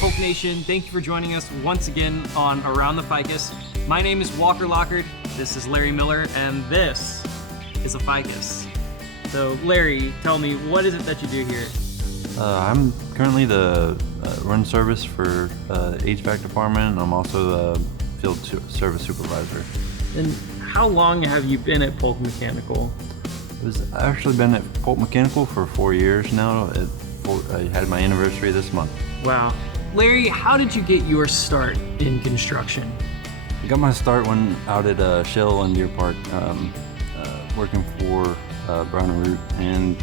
Polk Nation, thank you for joining us once again on Around the Ficus. My name is Walker Lockard, this is Larry Miller, and this is a Ficus. So Larry, tell me, what is it that you do here? I'm currently the run service for HVAC department. I'm also the field service supervisor. And how long have you been at Polk Mechanical? I've actually been at Polk Mechanical for 4 years now. I had my anniversary this month. Wow. Larry, how did you get your start in construction? I got my start when out at Shell and Deer Park, working for Brown and Root, and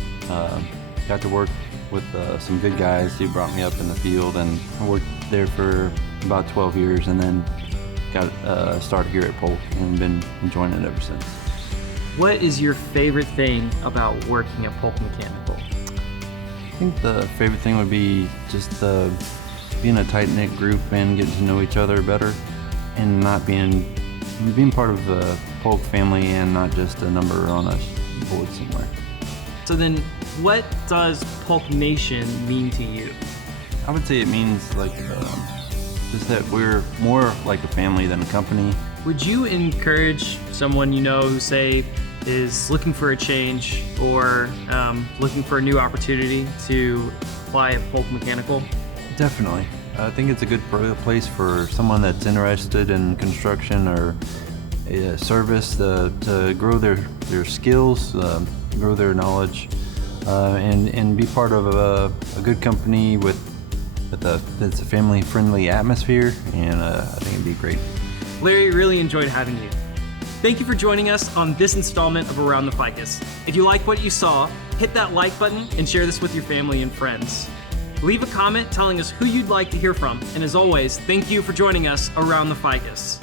got to work with some good guys who brought me up in the field, and I worked there for about 12 years, and then got started here at Polk and been enjoying it ever since. What is your favorite thing about working at Polk Mechanical? I think the favorite thing would be just being a tight-knit group and getting to know each other better, and not being part of the Polk family and not just a number on a board somewhere. So then, what does Polk Nation mean to you? I would say it means just that we're more like a family than a company. Would you encourage someone you know who, say, is looking for a change or looking for a new opportunity to apply at Polk Mechanical? Definitely. I think it's a good place for someone that's interested in construction or service to grow their skills, grow their knowledge, and be part of a good company that's a family-friendly atmosphere, and I think it'd be great. Larry, really enjoyed having you. Thank you for joining us on this installment of Around the Ficus. If you like what you saw, hit that like button and share this with your family and friends. Leave a comment telling us who you'd like to hear from. And as always, thank you for joining us Around the Ficus.